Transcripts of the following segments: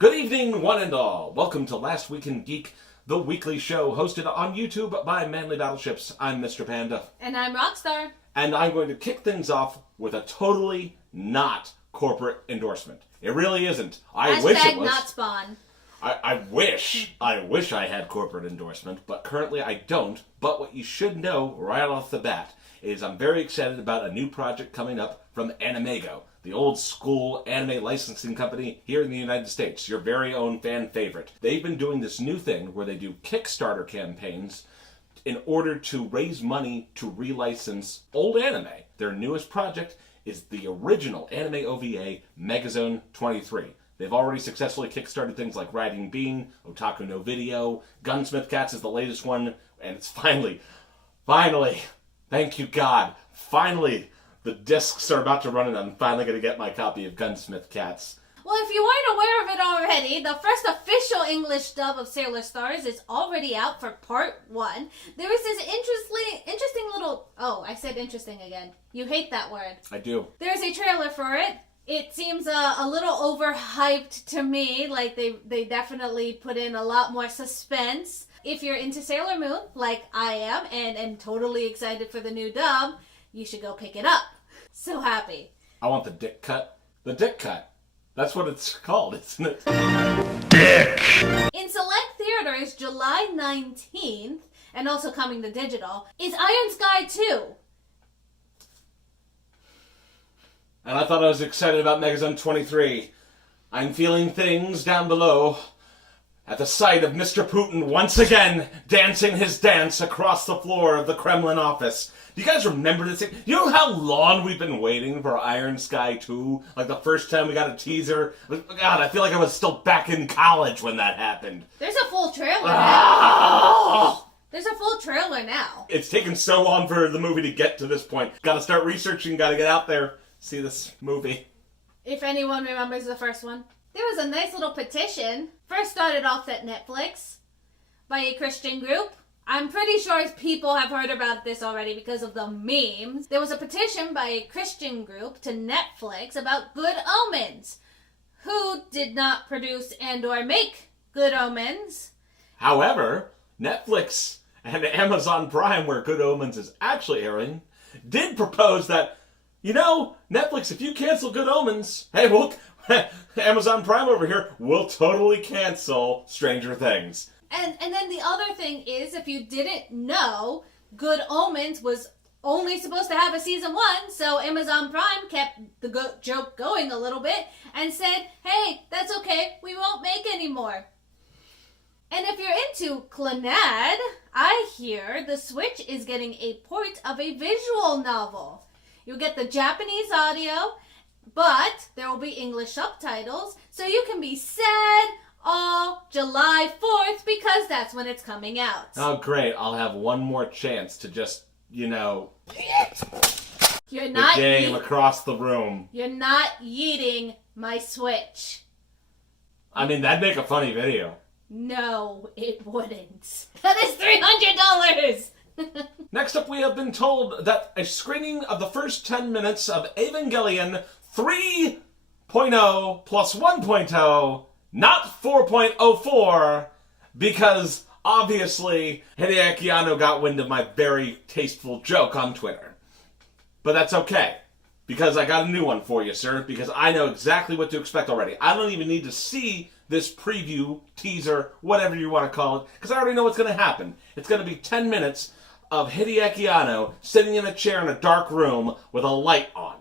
Good evening, one and all. Welcome to Last Week in Geek, the weekly show hosted on YouTube by Manly Battleships. I'm Mr. Panda. And I'm Roxstar. And I'm going to kick things off with a totally not corporate endorsement. It really isn't. I wish it was. Not spawn. I wish I had corporate endorsement, but currently I don't. But what you should know right off the bat is I'm very excited about a new project coming up from Animego, the old school anime licensing company here in the United States, your very own fan favorite. They've been doing this new thing where they do Kickstarter campaigns in order to raise money to relicense old anime. Their newest project is the original anime OVA, Megazone 23. They've already successfully kickstarted things like Riding Bean, Otaku no Video, Gunsmith Cats is the latest one, and it's finally, thank you God, finally, the discs are about to run and I'm finally going to get my copy of Gunsmith Cats. Well, if you weren't aware of it already, the first official English dub of Sailor Stars is already out for part 1. There was this interesting little... Oh, I said interesting again. You hate that word. I do. There's a trailer for it. It seems a little overhyped to me. Like, they definitely put in a lot more suspense. If you're into Sailor Moon, like I am, and am totally excited for the new dub, you should go pick it up. So happy. I want the dick cut. The dick cut. That's what it's called, isn't it? Dick! In select theaters, July 19th, and also coming to digital, is Iron Sky 2. And I thought I was excited about Megazone 23. I'm feeling things down below at the sight of Mr. Putin once again dancing his dance across the floor of the Kremlin office. Do you guys remember this? You know how long we've been waiting for Iron Sky 2? Like the first time we got a teaser? God, I feel like I was still back in college when that happened. There's a full trailer now. There's a full trailer now. It's taken so long for the movie to get to this point. Gotta start researching, gotta get out there, see this movie. If anyone remembers the first one. There was a nice little petition. First started off at Netflix by a Christian group. I'm pretty sure people have heard about this already because of the memes. There was a petition by a Christian group to Netflix about Good Omens, who did not produce and or make Good Omens. However, Netflix and Amazon Prime, where Good Omens is actually airing, did propose that, you know, Netflix, if you cancel Good Omens, hey, we'll... Amazon Prime over here will totally cancel Stranger Things. And then the other thing is, if you didn't know, Good Omens was only supposed to have a season 1, so Amazon Prime kept the joke going a little bit and said, hey, that's okay, we won't make any more. And if you're into Clannad, I hear the Switch is getting a port of a visual novel. You'll get the Japanese audio, but there will be English subtitles, so you can be sad all July 4th because that's when it's coming out. Oh, great. I'll have one more chance to just, you're not the game across the room. You're not yeeting my Switch. I mean, that'd make a funny video. No, it wouldn't. That is $300! Next up, we have been told that a screening of the first 10 minutes of Evangelion 3.0 plus 1.0, not 4.04, because obviously Hideaki Anno got wind of my very tasteful joke on Twitter. But that's okay, because I got a new one for you, sir, because I know exactly what to expect already. I don't even need to see this preview, teaser, whatever you want to call it, because I already know what's going to happen. It's going to be 10 minutes of Hideaki Anno sitting in a chair in a dark room with a light on,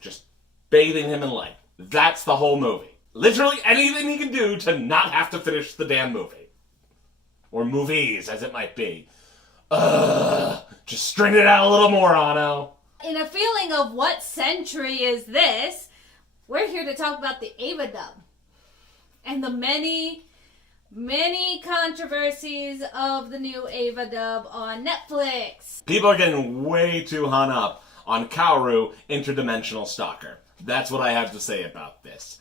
just bathing him in light. That's the whole movie. Literally anything he can do to not have to finish the damn movie. Or movies, as it might be. Just string it out a little more, Anno. In a feeling of what century is this, we're here to talk about the Ava dub. And the many controversies of the new Ava dub on Netflix. People are getting way too hung up on Kaoru, Interdimensional Stalker. That's what I have to say about this.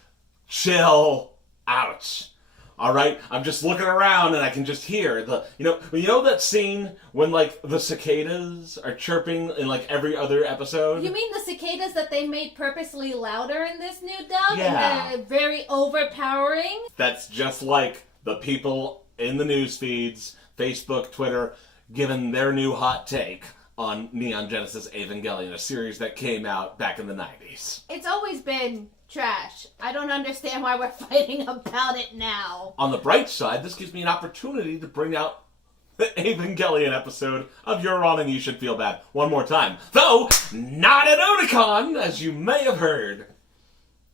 Chill out. All right, I'm just looking around and I can just hear you know that scene when like the cicadas are chirping in like every other episode? You mean the cicadas that they made purposely louder in this new dub? Yeah. And they're very overpowering? That's just like the people in the news feeds, Facebook, Twitter, giving their new hot take on Neon Genesis Evangelion, a series that came out back in the 90s. It's always been trash. I don't understand why we're fighting about it now. On the bright side, this gives me an opportunity to bring out the Evangelion episode of You're On and You Should Feel Bad one more time. Though, not at Otakon, as you may have heard.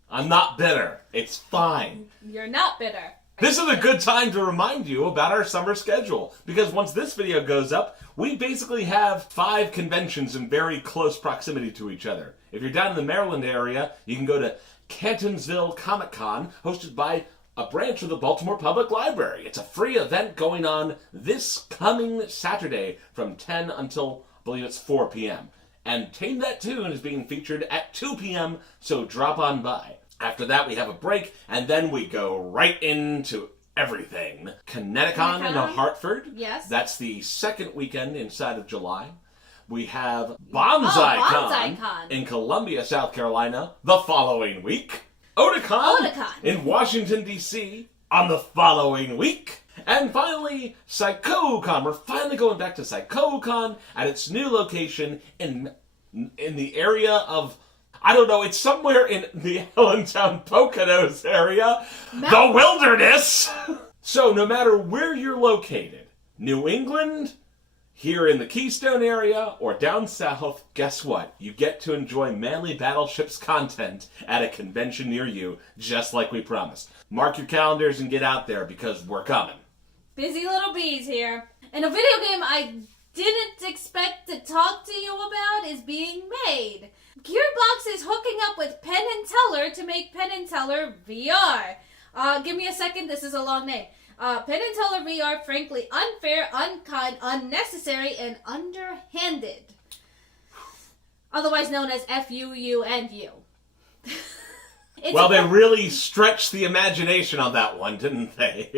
I'm not bitter. It's fine. You're not bitter. This is a good time to remind you about our summer schedule, because once this video goes up, we basically have 5 conventions in very close proximity to each other. If you're down in the Maryland area, you can go to Cantonsville Comic Con, hosted by a branch of the Baltimore Public Library. It's a free event going on this coming Saturday from 10 until, I believe it's 4 p.m. And Tame That Tune is being featured at 2 p.m., so drop on by. After that, we have a break, and then we go right into everything. Kineticon in Hartford. Yes. That's the second weekend inside of July. We have BonsaiCon in Columbia, South Carolina, the following week. Otakon in Washington, D.C. on the following week. And finally, PsychoCon. We're finally going back to PsychoCon at its new location in the area of, I don't know, it's somewhere in the Allentown Poconos area. The wilderness! So no matter where you're located, New England, here in the Keystone area, or down south, guess what? You get to enjoy Manly Battleships content at a convention near you, just like we promised. Mark your calendars and get out there, because we're coming. Busy little bees here. And a video game I didn't expect to talk to you about is being made. Gearbox is hooking up with Penn and Teller to make Penn and Teller VR. Give me a second, this is a long name. Penn and Teller VR, frankly unfair, unkind, unnecessary, and underhanded. Otherwise known as FUU and U. Well, they really stretched the imagination on that one, didn't they?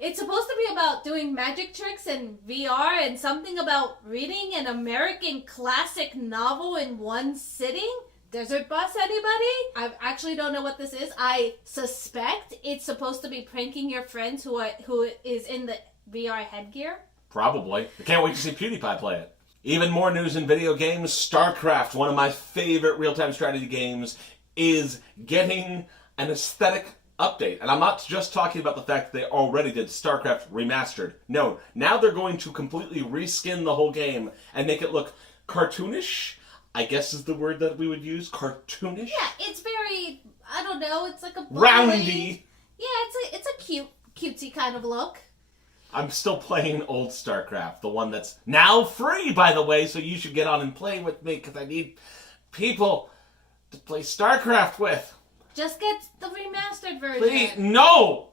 It's supposed to be about doing magic tricks in VR and something about reading an American classic novel in one sitting. Desert Bus, anybody? I actually don't know what this is. I suspect it's supposed to be pranking your friends who is in the VR headgear. Probably. I can't wait to see PewDiePie play it. Even more news in video games. StarCraft, one of my favorite real-time strategy games, is getting an aesthetic update. And I'm not just talking about the fact that they already did StarCraft Remastered. No, now they're going to completely reskin the whole game and make it look cartoonish, I guess is the word that we would use. Cartoonish? Yeah, it's very, I don't know, it's like a... roundy. Yeah, it's a cutesy kind of look. I'm still playing old StarCraft, the one that's now free, by the way, so you should get on and play with me, because I need people to play StarCraft with. Just get the remastered version. Please, no!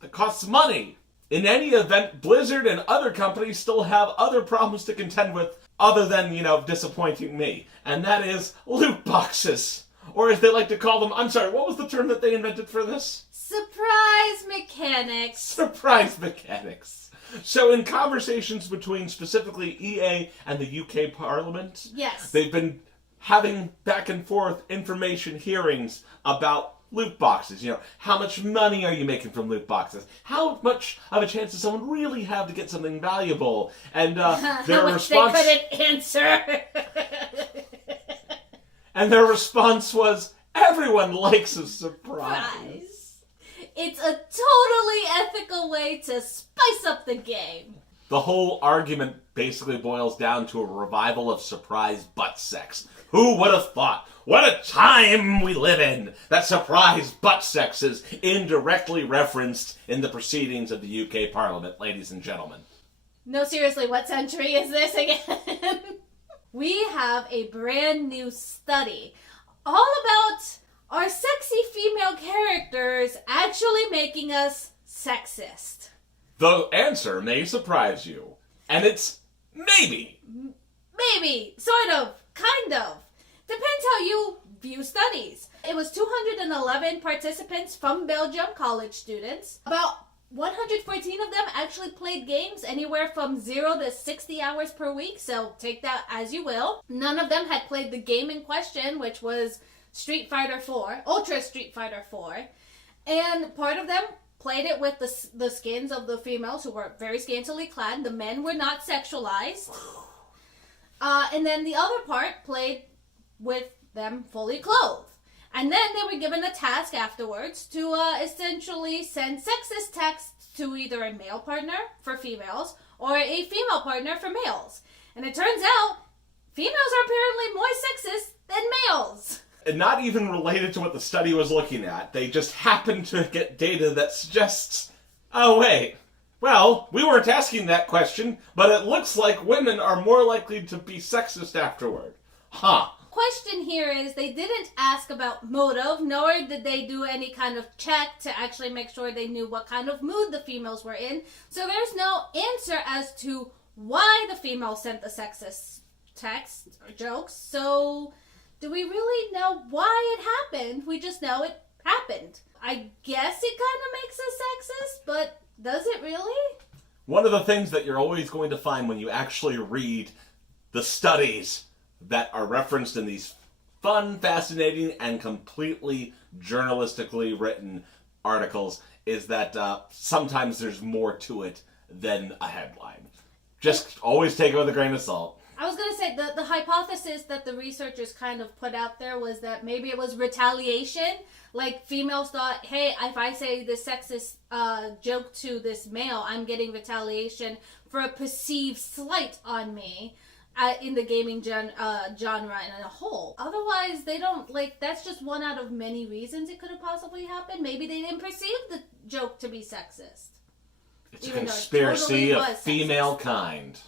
That costs money. In any event, Blizzard and other companies still have other problems to contend with other than, disappointing me. And that is loot boxes. Or as they like to call them, I'm sorry, what was the term that they invented for this? Surprise mechanics. Surprise mechanics. So in conversations between specifically EA and the UK Parliament, yes, they've been having back and forth information hearings about loot boxes. How much money are you making from loot boxes? How much of a chance does someone really have to get something valuable? And their response... They couldn't answer. And their response was, everyone likes a surprise. It's a totally ethical way to spice up the game. The whole argument basically boils down to a revival of surprise butt sex. Who would have thought? What a time we live in! That surprise butt sex is indirectly referenced in the proceedings of the UK Parliament, ladies and gentlemen. No, seriously, what century is this again? We have a brand new study all about our sexy female characters actually making us sexist. The answer may surprise you, and it's maybe. Maybe, sort of, kind of. Depends how you view studies. It was 211 participants from Belgium, college students. About 114 of them actually played games anywhere from 0 to 60 hours per week, so take that as you will. None of them had played the game in question, which was Street Fighter 4, Ultra Street Fighter 4, and part of them played it with the skins of the females who were very scantily clad. The men were not sexualized. And then the other part played with them fully clothed. And then they were given a task afterwards to essentially send sexist texts to either a male partner for females or a female partner for males. And it turns out females are apparently more sexist than males. And not even related to what the study was looking at. They just happened to get data that suggests, oh wait, well, we weren't asking that question, but it looks like women are more likely to be sexist afterward. Huh. Question here is they didn't ask about motive, nor did they do any kind of check to actually make sure they knew what kind of mood the females were in. So there's no answer as to why the females sent the sexist texts or jokes. So do we really know why it happened? We just know it happened. I guess it kind of makes us sexist, but does it really? One of the things that you're always going to find when you actually read the studies that are referenced in these fun, fascinating, and completely journalistically written articles is that sometimes there's more to it than a headline. Just always take it with a grain of salt. I was going to say, the hypothesis that the researchers kind of put out there was that maybe it was retaliation. Like, females thought, hey, if I say this sexist joke to this male, I'm getting retaliation for a perceived slight on me. In the gaming genre in a whole. Otherwise, they don't, that's just one out of many reasons it could have possibly happened. Maybe they didn't perceive the joke to be sexist. It's a conspiracy of female kind.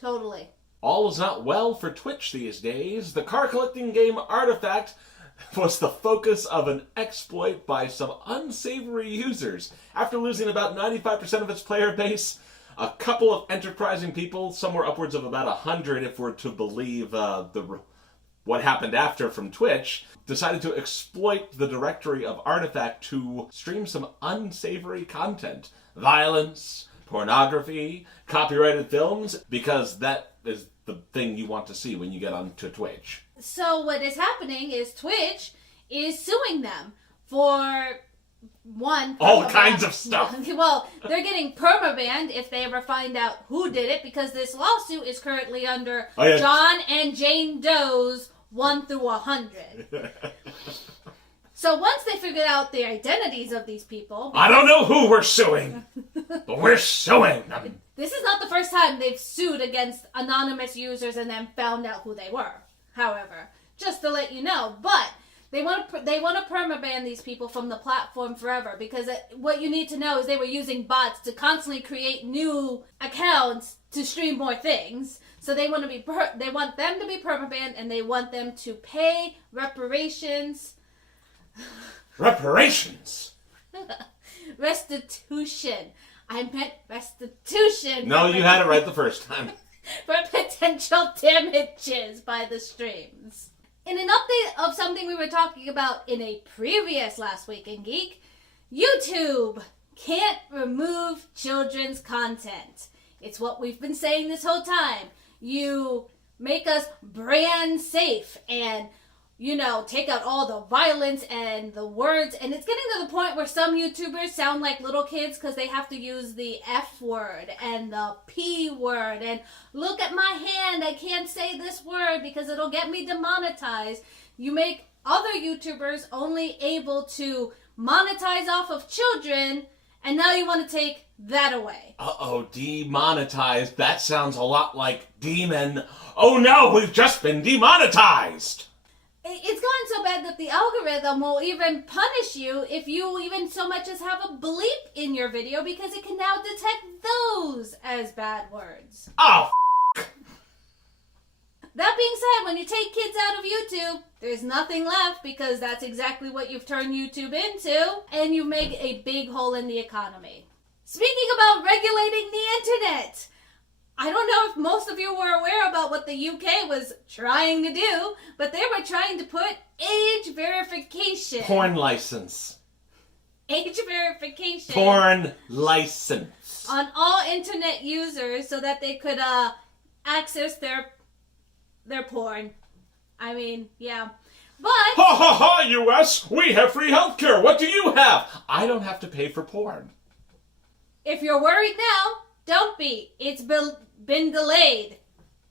Totally. All is not well for Twitch these days. The car collecting game Artifact was the focus of an exploit by some unsavory users. After losing about 95% of its player base, a couple of enterprising people, somewhere upwards of about 100 if we're to believe what happened after from Twitch, decided to exploit the directory of Artifact to stream some unsavory content. Violence, pornography, copyrighted films, because that is the thing you want to see when you get onto Twitch. So what is happening is Twitch is suing them for... all kinds of stuff. Well, they're getting permabanned if they ever find out who did it, because this lawsuit is currently under John and Jane Doe's 1 through 100. So once they figured out the identities of these people... I don't know who we're suing, but we're suing them. This is not the first time they've sued against anonymous users and then found out who they were, however. Just to let you know. But... They want to permaban these people from the platform forever, because what you need to know is they were using bots to constantly create new accounts to stream more things. So they want them to be permabanned, and they want them to pay reparations. Reparations. Restitution. I meant restitution. No, you had it right the first time. For potential damages by the streams. In an update of something we were talking about in a previous Last Week in Geek, YouTube can't remove children's content. It's what we've been saying this whole time. You make us brand safe and, take out all the violence and the words. And it's getting to the point where some YouTubers sound like little kids because they have to use the F word and the P word. And look at my hand, I can't say this word because it'll get me demonetized. You make other YouTubers only able to monetize off of children, and now you want to take that away. Uh-oh, demonetized. That sounds a lot like demon. Oh no, we've just been demonetized! It's gotten so bad that the algorithm will even punish you if you even so much as have a bleep in your video, because it can now detect those as bad words. Oh, That being said, when you take kids out of YouTube, there's nothing left, because that's exactly what you've turned YouTube into, and you make a big hole in the economy. Speaking about regulating the internet, I don't know if most of you were aware about what the UK was trying to do, but they were trying to put age verification. porn license. age verification Porn license. on all internet users so that they could access their porn. I mean, yeah. But Ha ha ha, US! We have free healthcare! What do you have? I don't have to pay for porn. if you're worried now, don't be. It's been delayed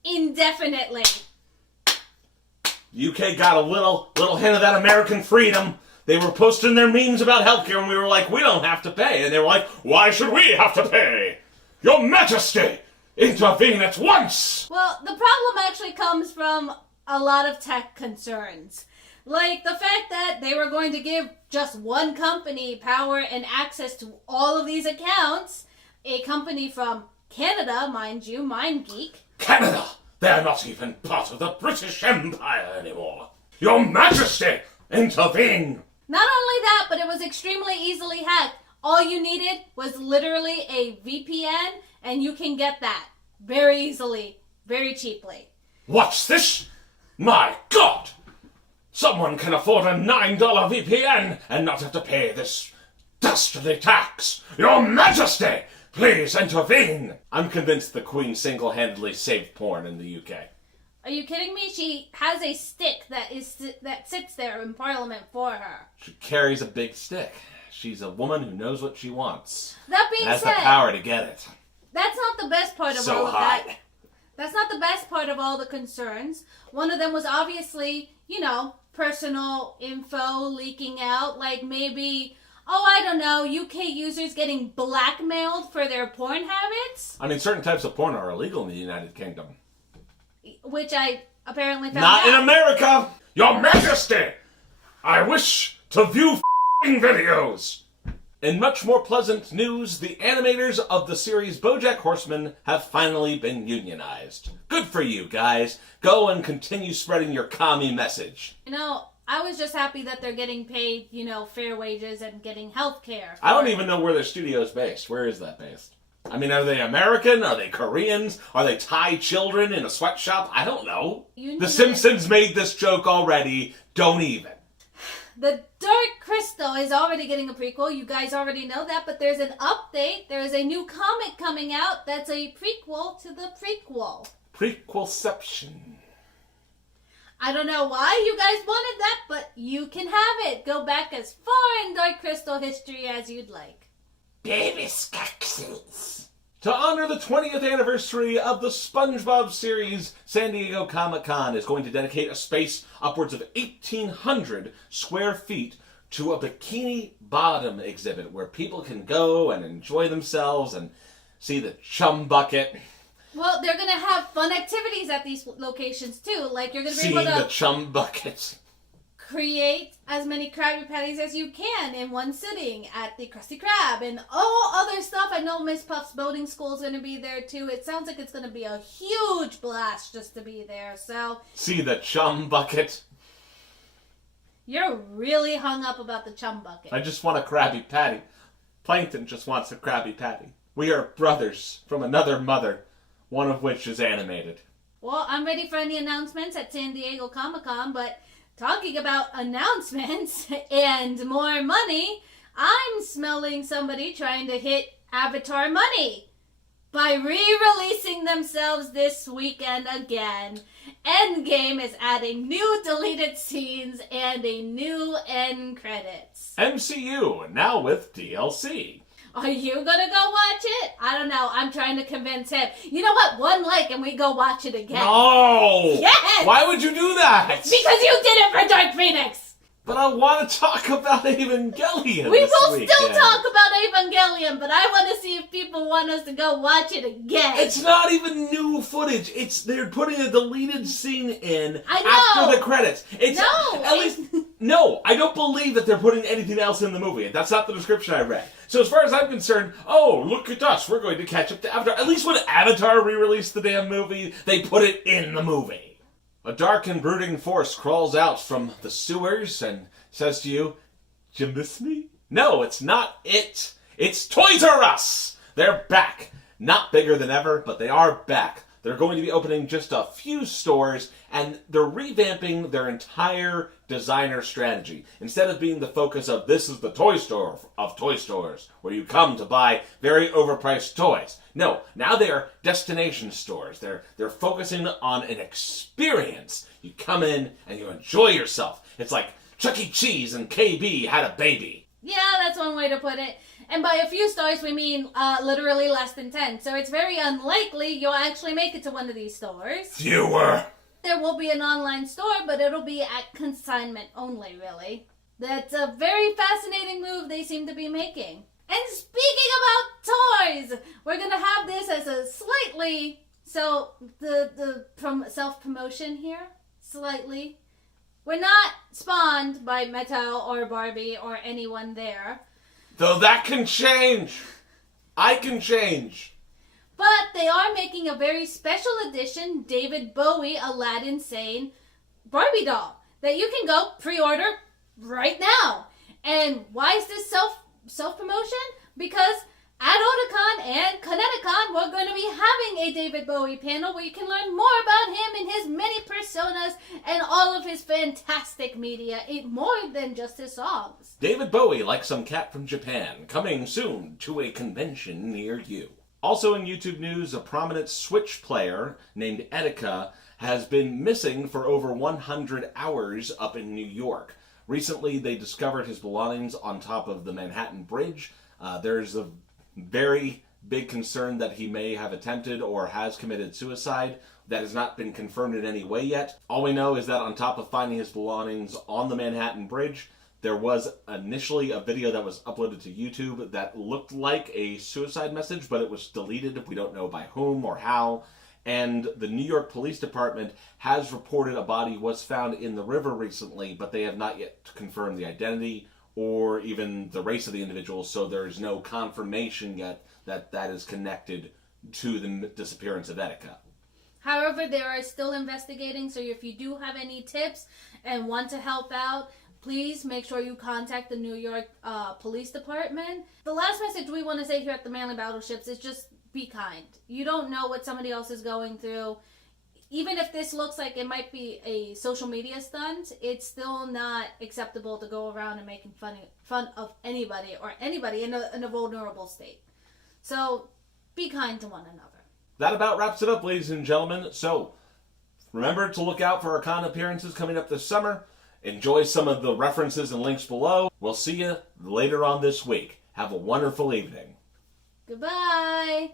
indefinitely. UK got a little hint of that American freedom. They were posting their memes about healthcare and we were like, we don't have to pay. And they were like, why should we have to pay? Your Majesty, intervene at once! Well, the problem actually comes from a lot of tech concerns. Like the fact that they were going to give just one company power and access to all of these accounts. A company from Canada, mind you, Geek. Canada! They're not even part of the British Empire anymore. Your Majesty, intervene! Not only that, but it was extremely easily hacked. All you needed was literally a VPN, and you can get that very easily, very cheaply. What's this? My God! Someone can afford a $9 VPN and not have to pay this dastardly tax. Your Majesty, please intervene. I'm convinced the Queen single-handedly saved porn in the UK. Are you kidding me? She has a stick that sits there in Parliament for her. She carries a big stick. She's a woman who knows what she wants. That being Has said, the power to get it. that's not the best part of So all of high. that. That's not the best part of all the concerns. One of them was obviously, personal info leaking out. Like maybe, I don't know, UK users getting blackmailed for their porn habits. I mean, certain types of porn are illegal in the United Kingdom. Which I apparently found Not out. in America! Your Majesty! I wish to view f***ing videos! In much more pleasant news, the animators of the series BoJack Horseman have finally been unionized. Good for you, guys. Go and continue spreading your commie message. I was just happy that they're getting paid, fair wages and getting health care. I don't even know where their studio's based. Where is that based? I mean, are they American? Are they Koreans? Are they Thai children in a sweatshop? I don't know. The Simpsons made this joke already. Don't even. The Dark Crystal is already getting a prequel. You guys already know that, but there's an update. There is a new comic coming out that's a prequel to the prequel. Prequelception. I don't know why you guys wanted that, but you can have it. Go back as far in Dark Crystal history as you'd like. Baby Skeksis. To honor the 20th anniversary of the SpongeBob series, San Diego Comic-Con is going to dedicate a space upwards of 1,800 square feet to a Bikini Bottom exhibit where people can go and enjoy themselves and see the chum bucket. Well, they're going to have fun activities at these locations, too. Like, you're going to be Seeing able the to chum bucket. create as many Krabby Patties as you can in one sitting at the Krusty Krab and all other stuff. I know Miss Puff's boating school is going to be there, too. It sounds like it's going to be a huge blast just to be there, so... See the chum bucket. You're really hung up about the chum bucket. I just want a Krabby Patty. Plankton just wants a Krabby Patty. We are brothers from another mother, one of which is animated. Well, I'm ready for any announcements at San Diego Comic-Con, but talking about announcements and more money, I'm smelling somebody trying to hit Avatar money by re-releasing themselves this weekend again. Endgame is adding new deleted scenes and a new end credits. MCU, now with DLC. Are you gonna go watch it? I don't know. I'm trying to convince him. You know what? One like and we go watch it again. No! Yes! Why would you do that? Because you did it for Dark Phoenix! But I want to talk about Evangelion We this will weekend. still talk about Evangelion, but I want to see if people want us to go watch it again. It's not even new footage. They're putting a deleted scene in I know. after the credits. No, I don't believe that they're putting anything else in the movie. That's not the description I read. So as far as I'm concerned, look at us. We're going to catch up to Avatar. At least when Avatar re-released the damn movie, they put it in the movie. A dark and brooding force crawls out from the sewers and says to you, "Do you miss me?" No, it's not it. It's Toys R Us. They're back. Not bigger than ever, but they are back. They're going to be opening just a few stores, and they're revamping their entire designer strategy. Instead of being the focus of this is the toy store of toy stores, where you come to buy very overpriced toys. No, now they are destination stores. They're focusing on an experience. You come in and you enjoy yourself. It's like Chuck E. Cheese and KB had a baby. Yeah, that's one way to put it. And by a few stores, we mean literally less than 10. So it's very unlikely you'll actually make it to one of these stores. Fewer. There will be an online store, but it'll be at consignment only, really. That's a very fascinating move they seem to be making. And speaking about toys, we're going to have this as a slightly... So, the self-promotion here, slightly. We're not spawned by Mattel or Barbie or anyone there. Though that can change. I can change. But they are making a very special edition David Bowie Aladdin Sane Barbie doll that you can go pre-order right now. And why is this self-promotion? Because at Otakon and Kineticon, we're going to be having a David Bowie panel where you can learn more about him and his many personas and all of his fantastic media, more than just his songs. David Bowie, like some cat from Japan, coming soon to a convention near you. Also in YouTube news, a prominent Switch player named Etika has been missing for over 100 hours up in New York. Recently, they discovered his belongings on top of the Manhattan Bridge. There's a very big concern that he may have attempted or has committed suicide. That has not been confirmed in any way yet. All we know is that on top of finding his belongings on the Manhattan Bridge, there was initially a video that was uploaded to YouTube that looked like a suicide message, but it was deleted. We don't know by whom or how. And the New York Police Department has reported a body was found in the river recently, but they have not yet confirmed the identity or even the race of the individual, so there's no confirmation yet that that is connected to the disappearance of Etika. However, they are still investigating, so if you do have any tips and want to help out, please make sure you contact the New York Police Department. The last message we want to say here at the Manly Battleships is just be kind. You don't know what somebody else is going through. Even if this looks like it might be a social media stunt, it's still not acceptable to go around and making fun of anybody or anybody in a vulnerable state. So be kind to one another. That about wraps it up, ladies and gentlemen. So remember to look out for our con appearances coming up this summer. Enjoy some of the references and links below. We'll see you later on this week. Have a wonderful evening. Goodbye.